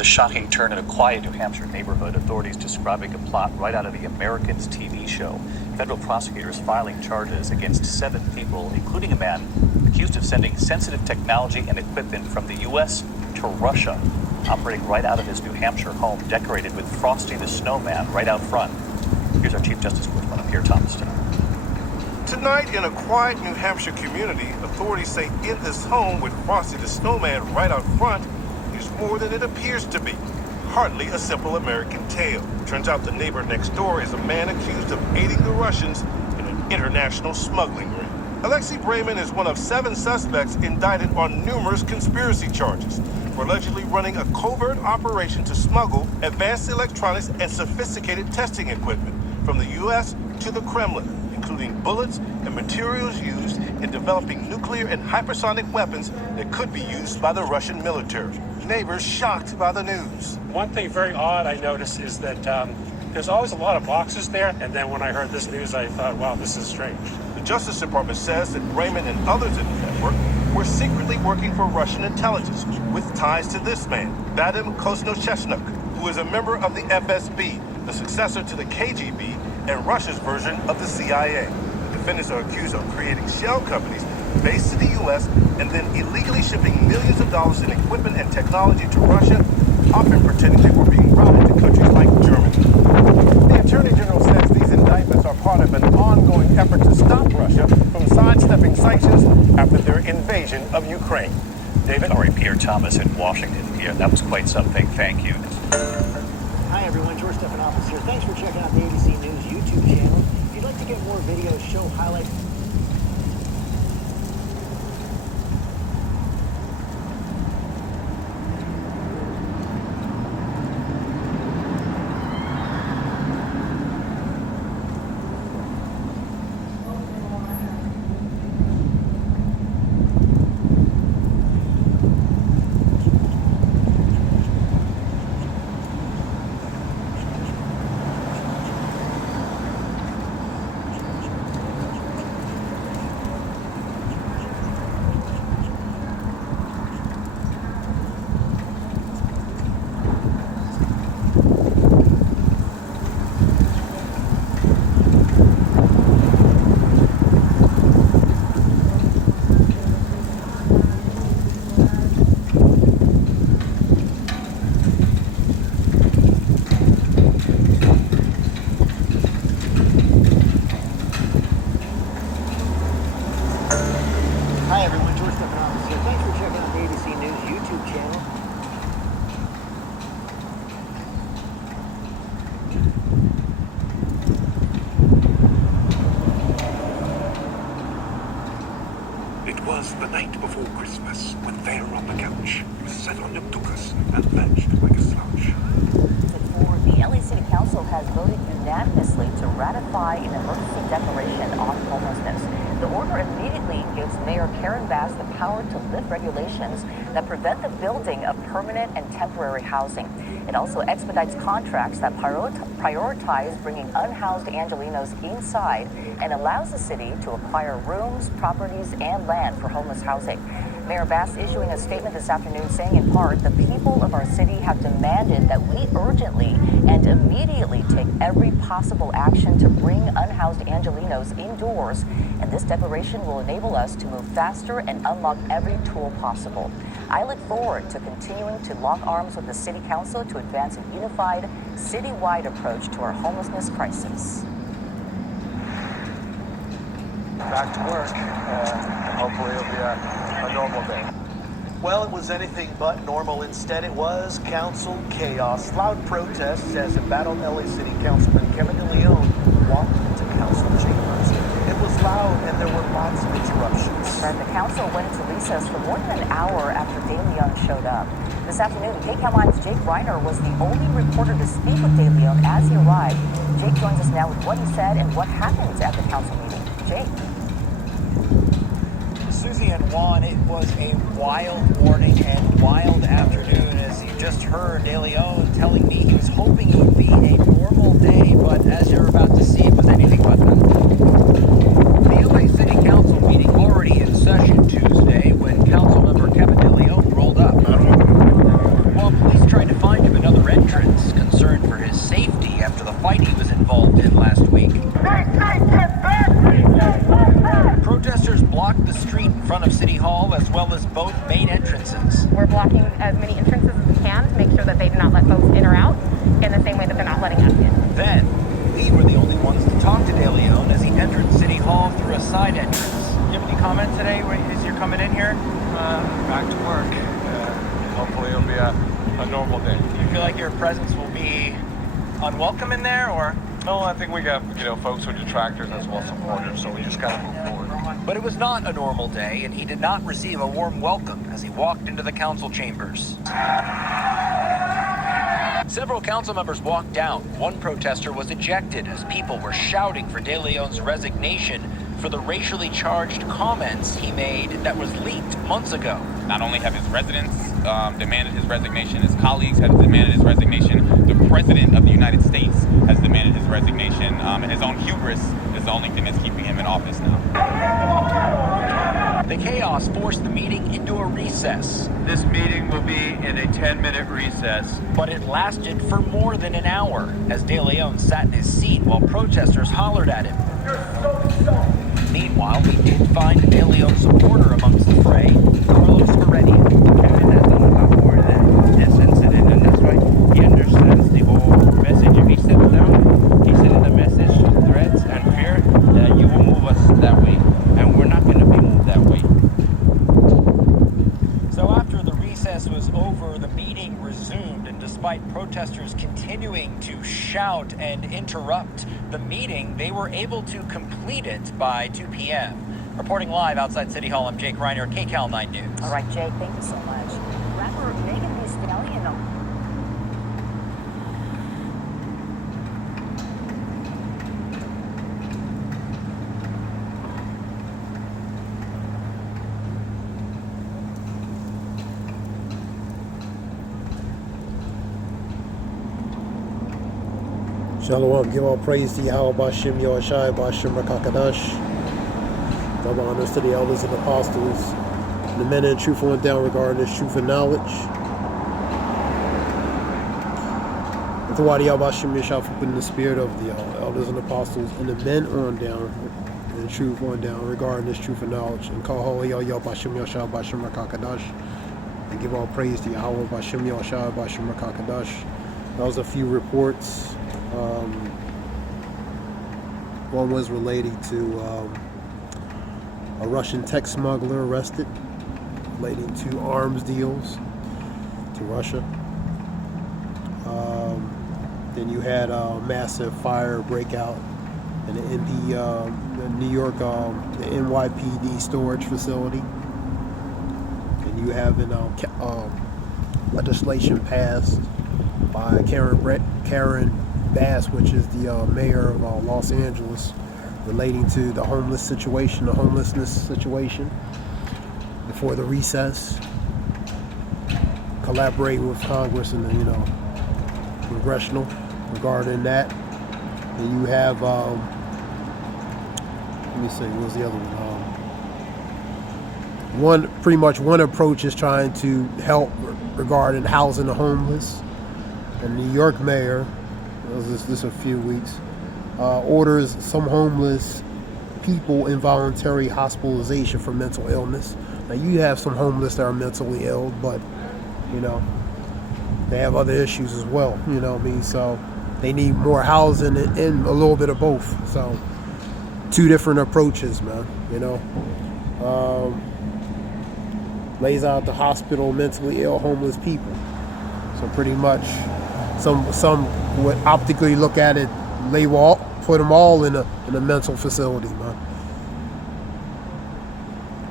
The shocking turn in a quiet New Hampshire neighborhood, authorities describing a plot right out of the Americans TV show. Federal prosecutors filing charges against 7 people, including a man accused of sending sensitive technology and equipment from the U.S. to Russia, operating right out of his New Hampshire home, decorated with Frosty the Snowman right out front. Here's our Chief Justice correspondent, Pierre Thomas. Tonight, in a quiet New Hampshire community, authorities say in this home with Frosty the Snowman right out front is more than it appears to be. Hardly a simple American tale. Turns out the neighbor next door is a man accused of aiding the Russians in an international smuggling ring. Alexei Brayman is one of 7 suspects indicted on numerous conspiracy charges for allegedly running a covert operation to smuggle advanced electronics and sophisticated testing equipment from the U.S. to the Kremlin, including bullets and materials used in developing nuclear and hypersonic weapons that could be used by the Russian military. Neighbors shocked by the news. One thing very odd I noticed is that there's always a lot of boxes there, and then when I heard this news, I thought, wow, this is strange. The Justice Department says that Brayman and others in the network were secretly working for Russian intelligence with ties to this man, Vadim Kosnocheshnuk, who is a member of the FSB, the successor to the KGB and Russia's version of the CIA. The defendants are accused of creating shell companies based in the U.S. and then illegally shipping millions of dollars in equipment and technology to Russia, often pretending they were being routed to countries like Germany. The Attorney General says these indictments are part of an ongoing effort to stop Russia from sidestepping sanctions after their invasion of Ukraine. David? All right, Pierre Thomas in Washington. Pierre, that was quite something. Thank you. Hi, everyone. George Stephanopoulos here. Thanks for checking out the ABC News YouTube channel. If you'd like to get more videos, show highlights, The night before Christmas, when there on the couch, you sat on your tuchus and vanished like a slouch. The LA City Council has voted unanimously to ratify an emergency declaration on homelessness. The order immediately gives Mayor Karen Bass the power to lift regulations that prevent the building of permanent and temporary housing. It also expedites contracts that prioritize bringing unhoused Angelenos inside and allows the city to acquire rooms, properties, and land for homeless housing. Mayor Bass issuing a statement this afternoon saying in part, the people of our city have demanded that we urgently and immediately take every possible action to bring unhoused Angelenos indoors, and this declaration will enable us to move faster and unlock every tool possible. I look forward to continuing to lock arms with the City Council to advance a unified, citywide approach to our homelessness crisis. Back to work, and hopefully it'll be a normal day. Well, it was anything but normal. Instead, it was council chaos. Loud protests as embattled LA City Councilman Kevin DeLeon walked into council chambers. It was loud and there were lots of interruptions. The council went into recess for more than an hour after DeLeon showed up. This afternoon, KCAL 9's Jake Reiner was the only reporter to speak with DeLeon as he arrived. Jake joins us now with what he said and what happened at the council meeting. Jake. Susie and Juan, it was a wild morning and wild afternoon. As you just heard, DeLeon telling me he was hoping it would be a normal day, but as you're about to see, it was anything but that. The LA City Council meeting already in session Tuesday when Councilmember Kevin DeLeon rolled up. While police tried to find many entrances as we can to make sure that they do not let folks in or out in the same way that they're not letting us in. Then, we were the only ones to talk to De Leon as he entered City Hall through a side entrance. Do you have any comment today as you're coming in here? Back to work. Hopefully it'll be a normal day. Do you feel like your presence will be unwelcome in there, or? No, I think we got, folks with detractors as well as supporters, so we just gotta move forward. But it was not a normal day, and he did not receive a warm welcome as he walked into the council chambers. Several council members walked down. One protester was ejected as people were shouting for De Leon's resignation for the racially charged comments he made that was leaked months ago. Not only have his residents demanded his resignation, his colleagues have demanded his resignation, the President of the United States has demanded his resignation, and his own hubris is the only thing that's keeping him in office now. The chaos forced the meeting into a recess. This meeting will be in a 10-minute recess. But it lasted for more than an hour as De Leon sat in his seat while protesters hollered at him. Meanwhile, we did find a De Leon supporter amongst the fray, Carlos Heredia. Kevin has done a lot more than this incident, and that's why he understands the whole message. If he sits down, he sends the message, threats, and fear that you will move us that way, and we're not going to be moved that way. So after the recess was over, the meeting resumed, and despite protesters continuing to shout and interrupt the meeting, they were able to complete it by 2 p.m. Reporting live outside City Hall, I'm Jake Reiner, KCAL 9 News. All right, Jake, thank you so much. Rapper Megan Thee Stallion. Shalom, give all praise to Yahweh Bashim Yoshai Bashim Rakakadash. Double honors to the elders and apostles, the men in truth went down regarding this truth and knowledge. And to Wadi Bashim Yeshua for putting the spirit of the elders and apostles and the men on down and truth on down regarding this truth and knowledge. And call holy Bashim Yoshai Bashim Rakakadash. And give all praise to Yahweh Bashim Yoshai Bashim Rakakadash. That was a few reports. One was relating to a Russian tech smuggler arrested relating to arms deals to Russia. Then you had a massive fire breakout in the New York, the NYPD storage facility. And you have legislation passed by Karen Bass, which is the mayor of Los Angeles, relating to the homelessness situation before the recess, collaborating with Congress and the congressional regarding that. And you have let me see, what was the other one? One approach is trying to help regarding housing the homeless. And the New York mayor, this a few weeks, orders some homeless people involuntary hospitalization for mental illness. Now you have some homeless that are mentally ill, but they have other issues as well. So they need more housing and a little bit of both. So two different approaches, man. Lays out the hospital mentally ill homeless people. So pretty much. Some would optically look at it, put them all in a mental facility, man.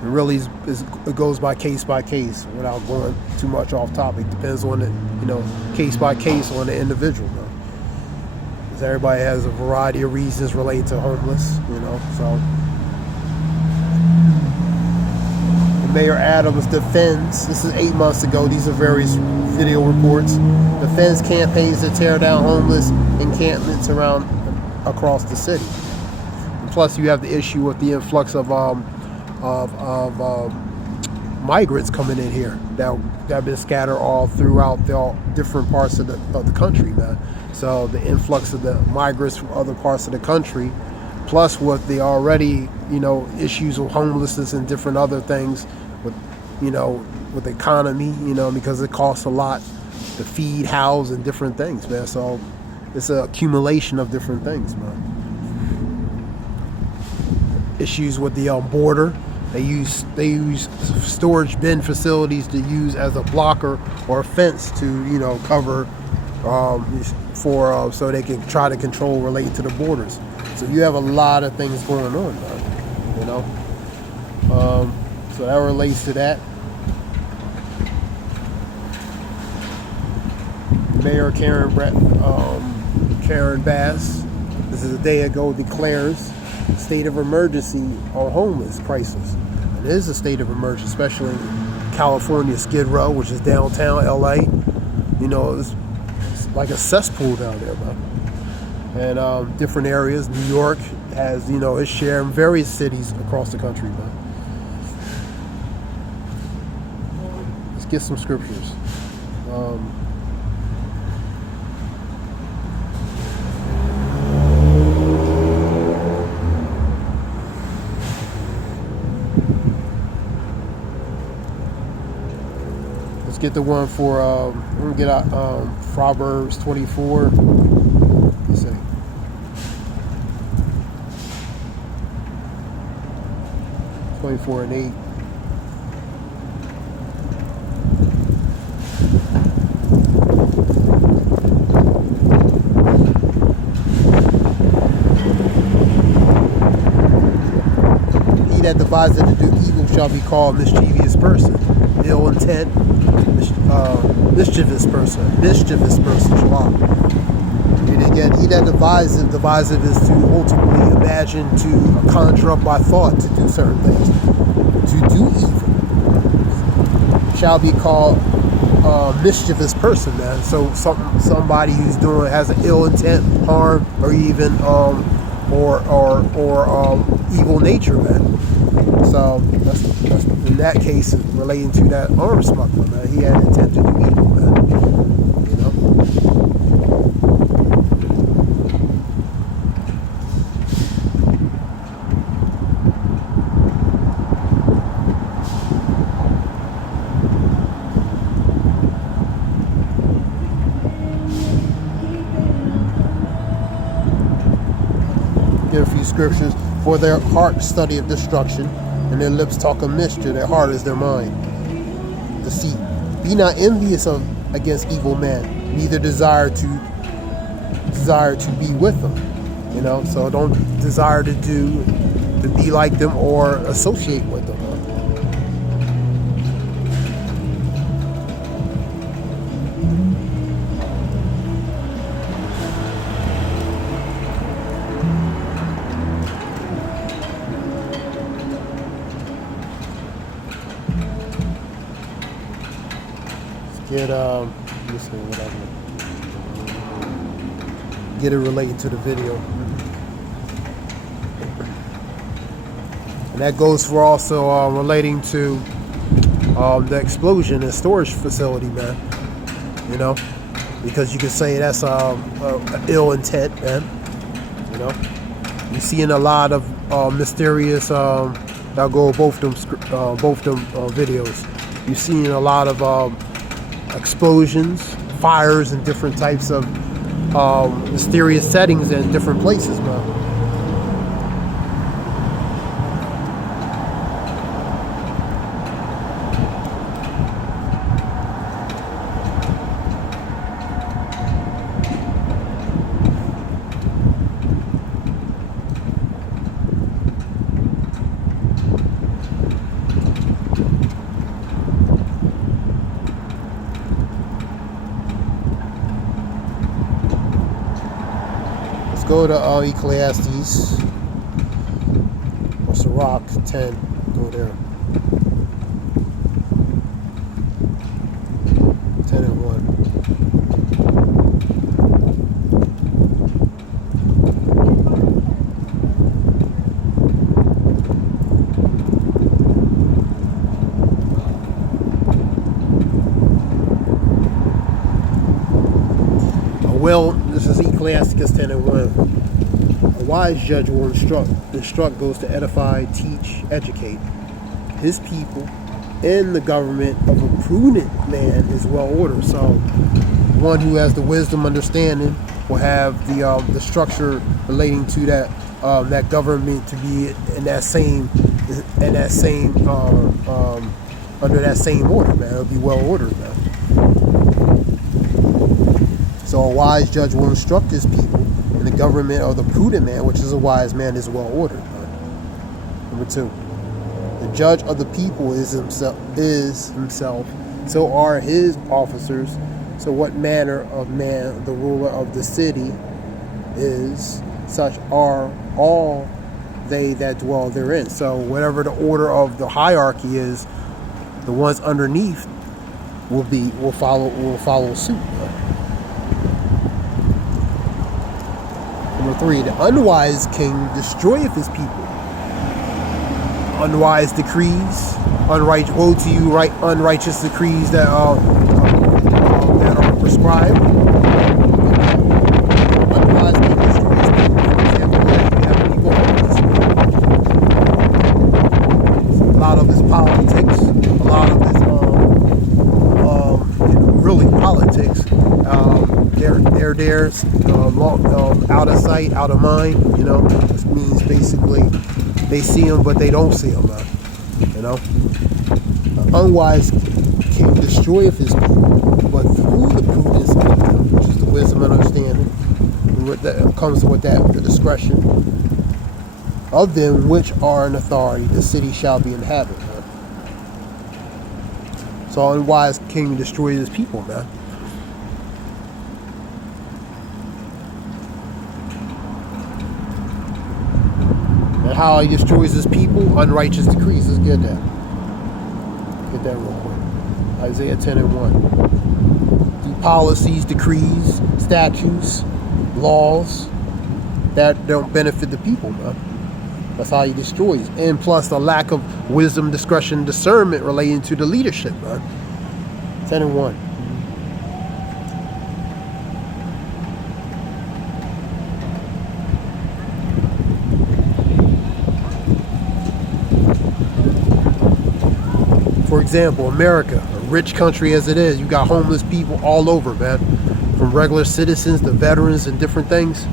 It really it goes by case without going too much off topic. Depends on it, case by case on the individual, man. Because everybody has a variety of reasons related to homeless, so. Mayor Adams defends, this is 8 months ago, these are various video reports, defends campaigns to tear down homeless encampments across the city. And plus you have the issue with the influx of migrants coming in here that have been scattered all throughout the different parts of the country, man. So the influx of the migrants from other parts of the country, plus with the already, issues of homelessness and different other things with you know, with the economy, you know, because it costs a lot to feed, house, and different things, man. So it's an accumulation of different things, man. Issues with the border. They use storage bin facilities to use as a blocker or a fence to, you know, cover so they can try to control related to the borders. So you have a lot of things going on, man, you know. So that relates to that. Mayor Karen Bass, this is a day ago, declares state of emergency on homeless crisis. It is a state of emergency, especially in California, Skid Row, which is downtown LA. You know, it's like a cesspool down there, man. And different areas. New York has, you know, its share in various cities across the country, man. Let's get some scriptures. Get the one for we're gonna get out Proverbs 24. Let's see. (24 and 8). He that deviseth to do evil shall be called mischievous person, ill intent, mischievous person, Shalom. And again, he that deviseth is to ultimately imagine, to conjure up by thought, to do certain things, to do evil, shall be called mischievous person, man. So somebody who's has an ill intent, harm, or even evil nature, man. So that's in that case relating to that arms smuggler, man. He had intent to do evil, man. You know. Get a few scriptures. For their heart study of destruction, and their lips talk of mischief. Their heart is their mind. Deceit. Be not envious against evil men, neither desire to be with them. You know, so don't desire to be like them or associate with them. Get it related to the video. And that goes for also relating to the explosion in storage facility, man. You know, because you could say that's ill intent, man. You know, you're seeing a lot of mysterious. I'll go both them videos. You're seeing a lot of explosions, fires, and different types of mysterious settings in different places, man. Go to Ecclesiastes or Sirach 10. Go there. 10 and 1. Well, this is Ecclesiastes 10 and 1. A wise judge will instruct, goes to edify, teach, educate his people in the government of a prudent man is well ordered. So one who has the wisdom, understanding, will have the structure relating to that government to be in that same under that same order, man. It'll be well ordered, man. So a wise judge will instruct his people, and the government of the prudent man, which is a wise man, is well ordered, man. Number 2, the judge of the people is himself. So are his officers. So what manner of man the ruler of the city is, such are all they that dwell therein. So whatever the order of the hierarchy is, the ones underneath will follow suit. Number 3, the unwise king destroyeth his people. Unwise decrees, woe to you, unrighteous decrees that are prescribed. Unwise king destroys people. For example, you have people homeless. A lot of his politics, a lot of his really politics. They're there, out of sight, out of mind. This means basically they see him, but they don't see him. An unwise king destroyeth his people, but through the prudence of them, which is the wisdom and understanding, that comes with the discretion of them which are in authority, the city shall be inhabited. So an unwise king destroys his people, man. And how he destroys his people, unrighteous decrees. Let's get that. Get that real quick. Isaiah 10:1. The policies, decrees, statutes, laws that don't benefit the people, man. That's how he destroys. And plus the lack of wisdom, discretion, discernment relating to the leadership, man. 10:1. For example, America, a rich country as it is, you got homeless people all over, man. From regular citizens to veterans and different things,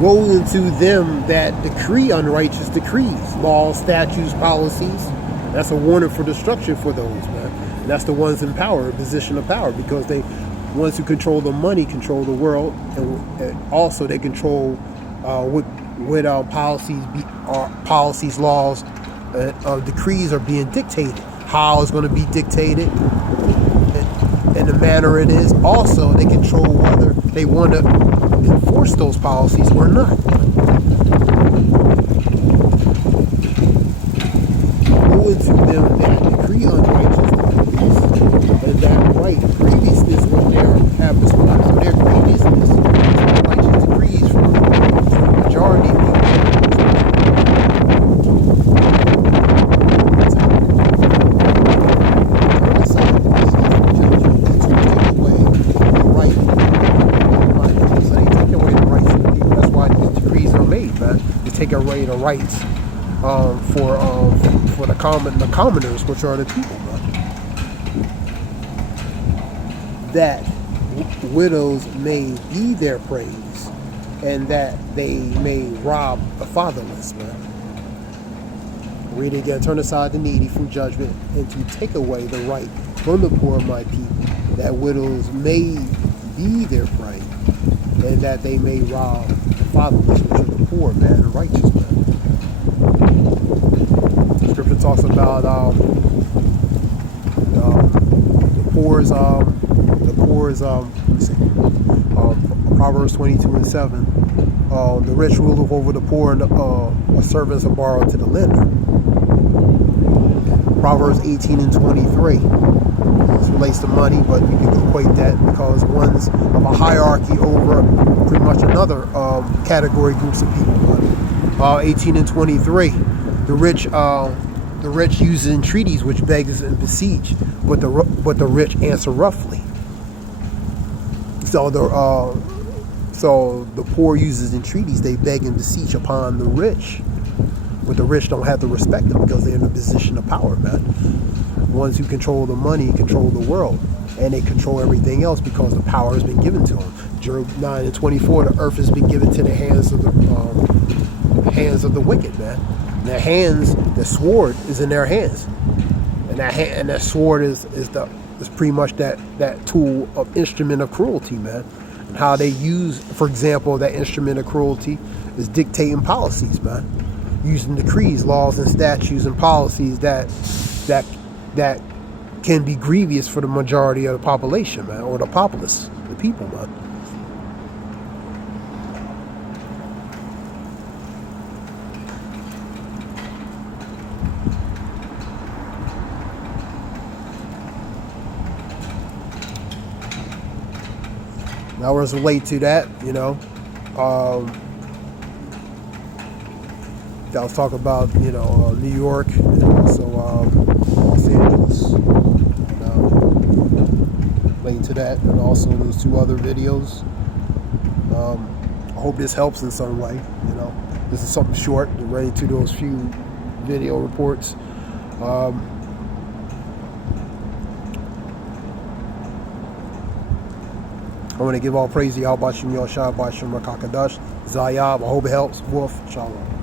Woe unto them that decree unrighteous decrees, laws, statutes, policies. That's a warning for destruction for those, man. And that's the ones in power, a position of power, because they ones who control the money control the world, and also they control what policies, laws, decrees are being dictated. How it's going to be dictated, in the manner it is. Also, they control whether they want to enforce those policies or not. Woe unto them that decree unrighteous decrees, and that right grievousness when they have prescribed. So their grievousness is unrighteous decrees from the majority of people. Take away the rights for the commoners, which are the people, that widows may be their praise, and that they may rob the fatherless, man. Read it again. Turn aside the needy from judgment, and to take away the right from the poor of my people, that widows may be their prey, and that they may rob the fatherless, which are the poor, man, and righteous, man. Scripture talks about Proverbs 22:7. The rich ruleth over the poor, and servants are borrowed to the lender. Proverbs 18:23. This relates to money, but you can equate that because one's of a hierarchy over pretty much another category groups of people. 18 and 23. The rich use entreaties which begs and beseech, but the rich answer roughly. So the poor uses entreaties, they beg and beseech upon the rich, but the rich don't have to respect them because they're in a position of power, man. The ones who control the money control the world, and they control everything else because the power has been given to them. Job 9 and 24, the earth has been given to the hands of the wicked, man. Their hands, the sword is in their hands, and that sword is pretty much that tool of instrument of cruelty, man. And how they use, for example, that instrument of cruelty is dictating policies, man. Using decrees, laws, and statutes and policies that can be grievous for the majority of the population, man, or the populace, the people, man. Now, as relate to that, you know, I was talking about, you know, New York and also Los Angeles. Relating to that, and also those two other videos. I hope this helps in some way. You know, this is something short related to those few video reports. I want to give all praise to Yahweh Bashim Yoshua Bashim Rakakadash Zayab. I hope it helps. Wolf. Shalom.